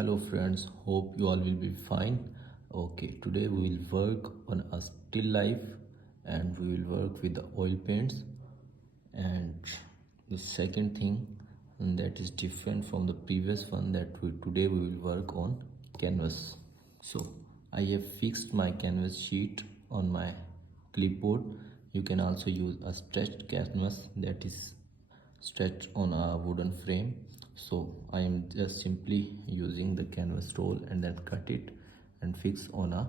Hello friends, hope you all will be fine. Okay, today we will work on a still life and we will work with the oil paints. And the second thing that is different from the previous one, that today we will work on canvas. So I have fixed my canvas sheet on my clipboard. You can also use a stretched canvas that is stretched on a wooden frame. So I am just simply using the canvas roll and then cut it and fix on a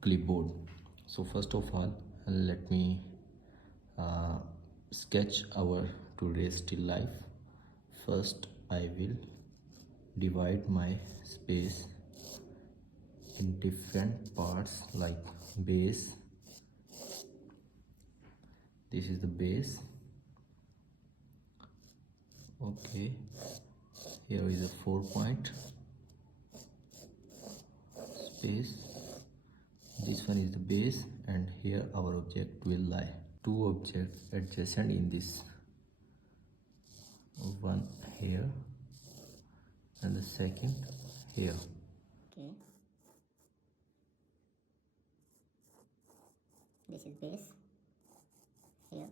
clipboard. So first of all, let me sketch our today's still life. First I will divide my space in different parts, like base. This is the base. Okay, here is a 4-point space. This one is the base, and here our object will lie. Two objects adjacent in this, one here and the second here. Okay, this is base here.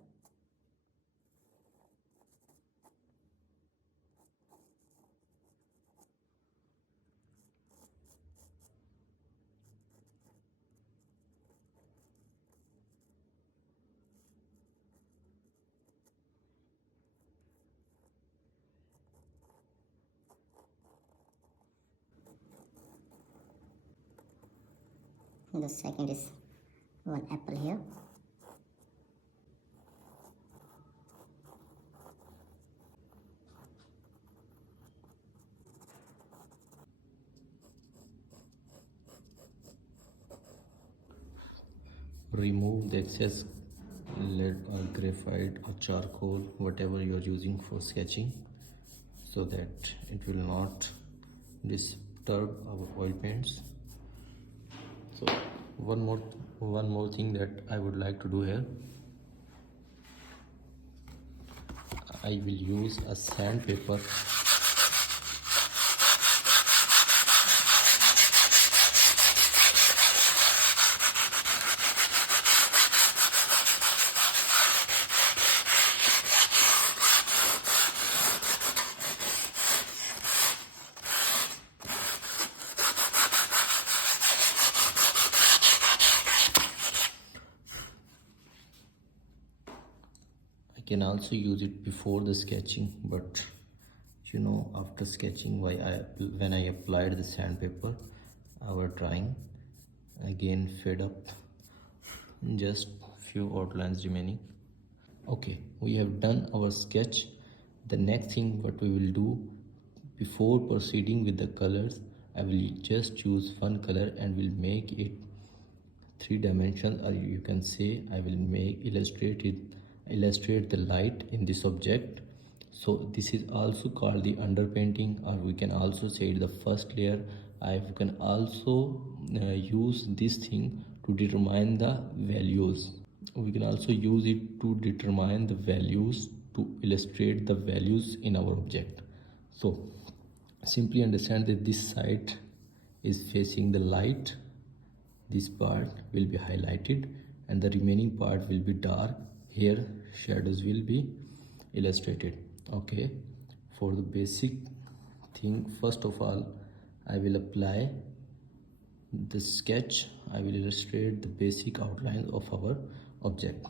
The second is one apple here. Remove the excess lead or graphite or charcoal, whatever you are using for sketching, so that it will not disturb our oil paints. So one more thing that I would like to do here, I will use a sandpaper can also use it before the sketching, but after sketching, when I applied the sandpaper, our drawing again fade up, just few outlines remaining. Okay, we have done our sketch. The next thing what we will do, before proceeding with the colors, I will just use one color and will make it 3 dimensions, or you can say I will illustrate the light in this object. So this is also called the underpainting, or we can also say the first layer. I can also use this thing to determine the values. We can also use it to determine the values, to illustrate the values in our object. So simply understand that this side is facing the light, this part will be highlighted and the remaining part will be dark. Here shadows will be illustrated. Okay, for the basic thing, first of all I will apply the sketch. I will illustrate the basic outlines of our object.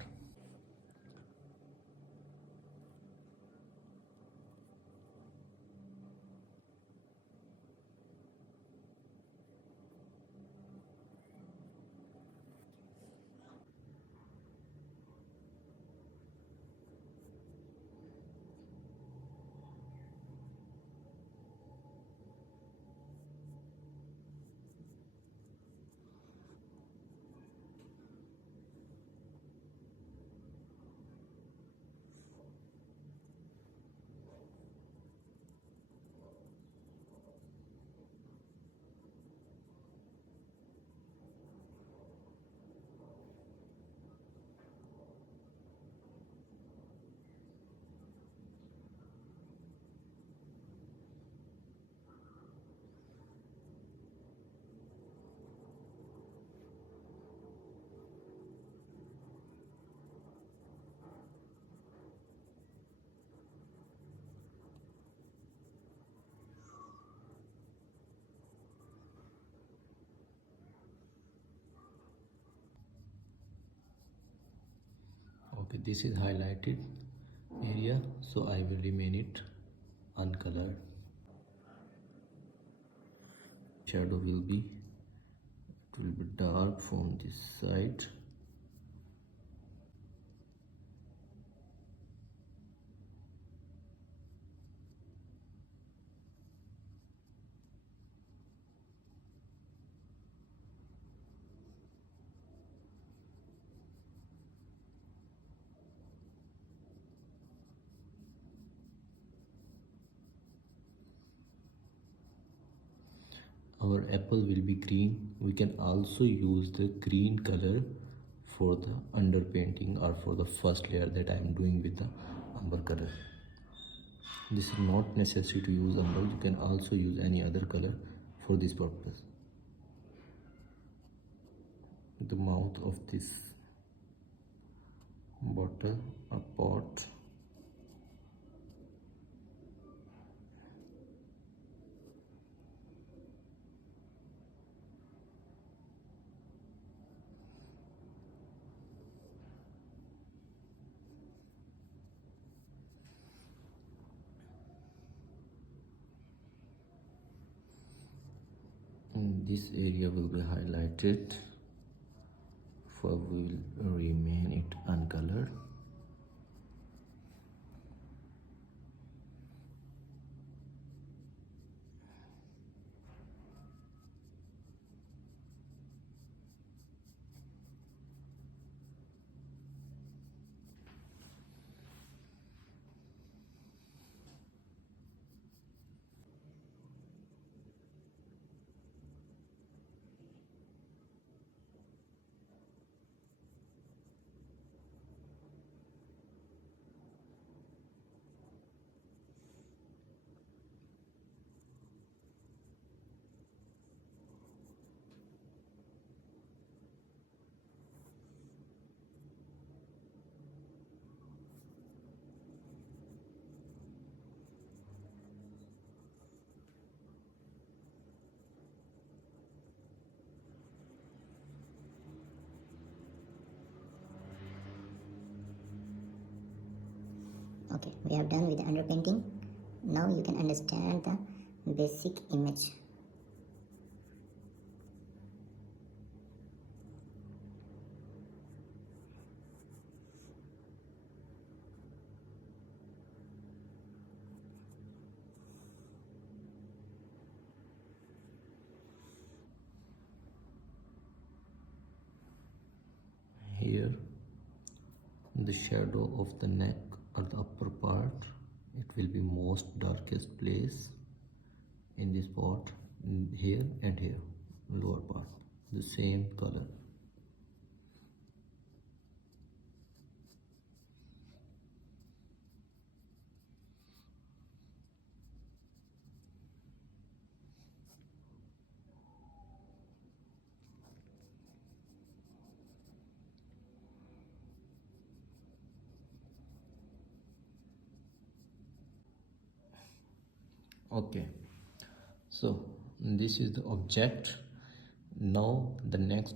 this is highlighted area, so I will remain it uncolored. Shadow will be dark from this side. Our apple will be green. We can also use the green color for the underpainting or for the first layer that I am doing with the umber color. This is not necessary to use umber. You can also use any other color for this purpose. The mouth of this bottle, a pot. And this area will be highlighted, for we will remain it uncolored. Okay, we have done with the underpainting. Now you can understand the basic image. Here, the shadow of the neck or the upper part, it will be most darkest place in this part, here and here, lower part, the same color. Okay, so this is the object. Now the next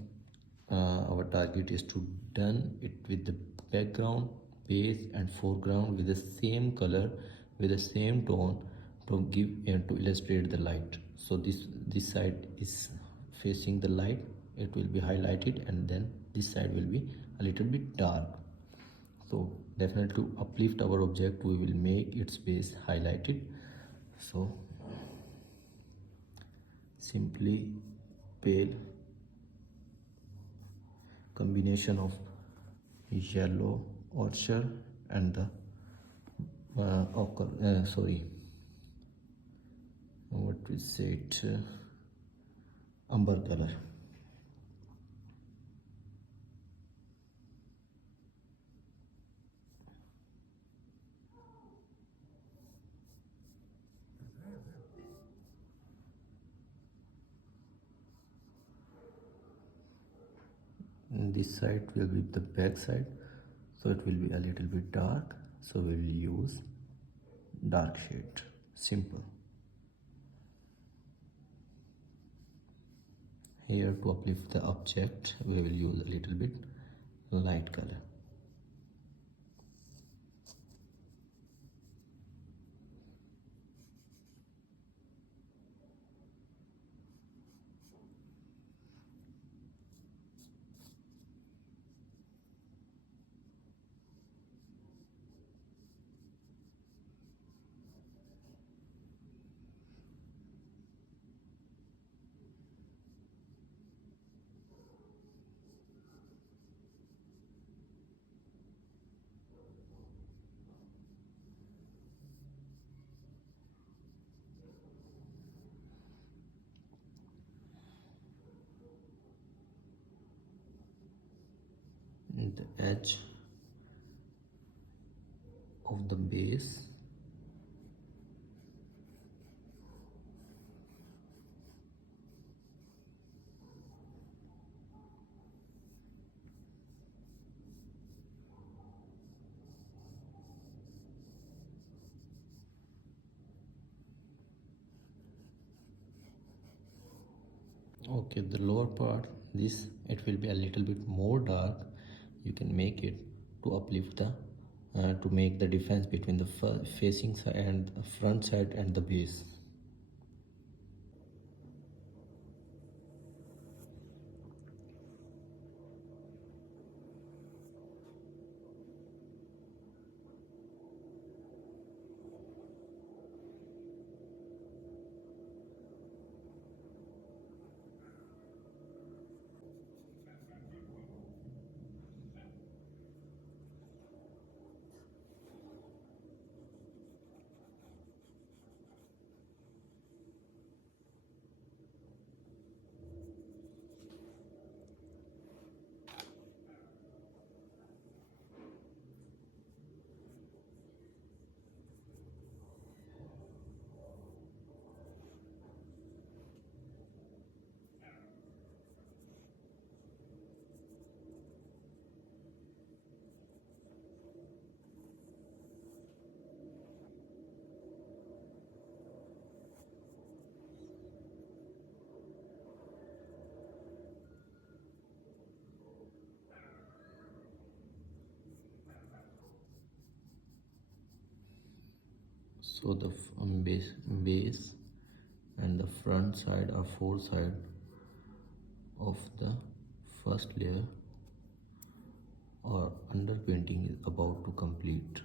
our target is to done it with the background, base and foreground with the same color, with the same tone, to give to illustrate the light. So this side is facing the light, it will be highlighted, and then this side will be a little bit dark. So definitely to uplift our object, we will make its base highlighted. So simply pale combination of yellow orcher and the ochre, what we say it, umber color. And this side will be the back side, so it will be a little bit dark, so we will use dark shade, simple. Here to uplift the object, we will use a little bit light color. with the edge of the base. Okay, the lower part, this it will be a little bit more dark. You can make it to uplift the to make the difference between the facing side and the front side and the base. So the base and the front side or four side of the first layer or underpainting is about to complete.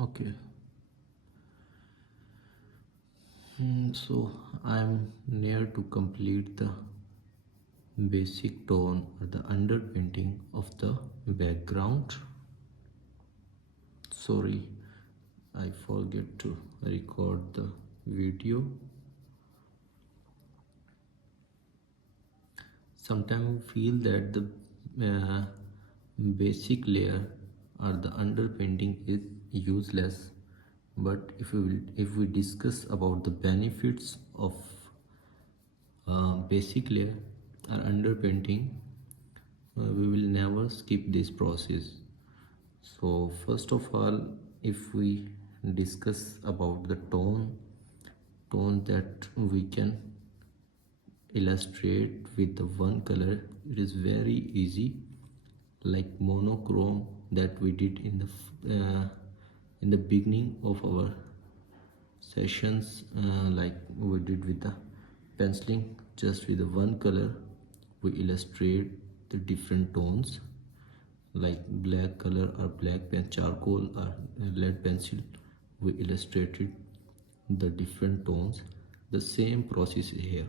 Okay. So I'm near to complete the basic tone or the underpainting of the background. Sorry, I forget to record the video. Sometimes I feel that the basic layer or the underpainting is useless, but if we discuss about the benefits of basic layer or underpainting, we will never skip this process. So first of all, if we discuss about the tone that we can illustrate with the one color, it is very easy, like monochrome that we did in the beginning of our sessions, like we did with the penciling. Just with the one color we illustrate the different tones, like black color or black pen, charcoal or lead pencil, we illustrated the different tones. The same process is here.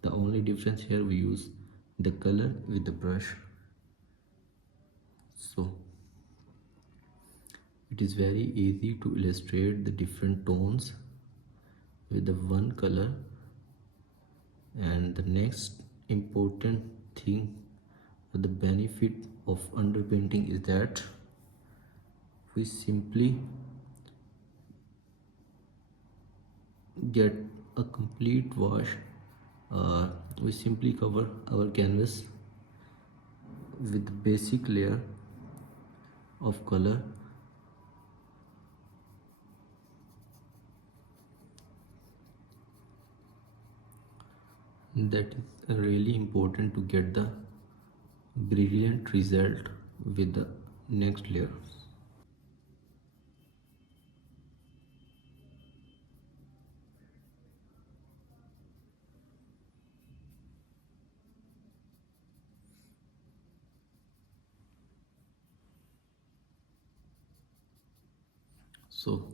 The only difference here, we use the color with the brush. So it is very easy to illustrate the different tones with the one color. And the next important thing, the benefit of underpainting, is that we simply get a complete wash. We simply cover our canvas with the basic layer of color. That is really important to get the brilliant result with the next layer. So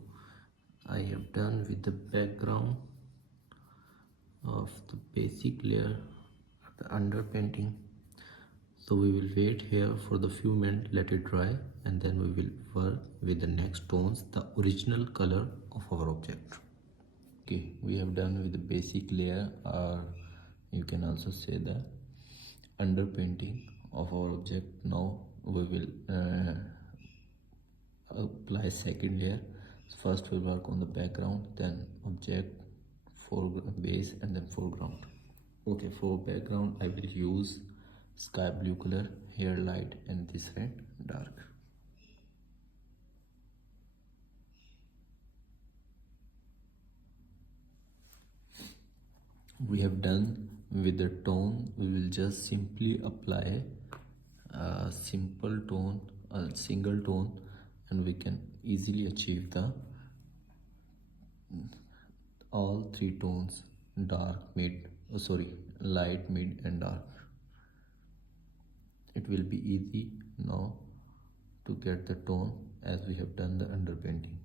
I have done with the background of the basic layer of the underpainting. So we will wait here for the few minutes, let it dry, and then we will work with the next tones, the original color of our object. Okay, we have done with the basic layer, or you can also say the underpainting of our object. Now we will apply second layer. First we'll work on the background, then object, foreground, base, and then foreground. Okay, for background I will use sky blue color, here light, and this red dark. We have done with the tone. We will just simply apply a simple tone, a single tone, and we can easily achieve the all three tones: dark, mid, light, mid, and dark. It will be easy now to get the tone as we have done the underpainting.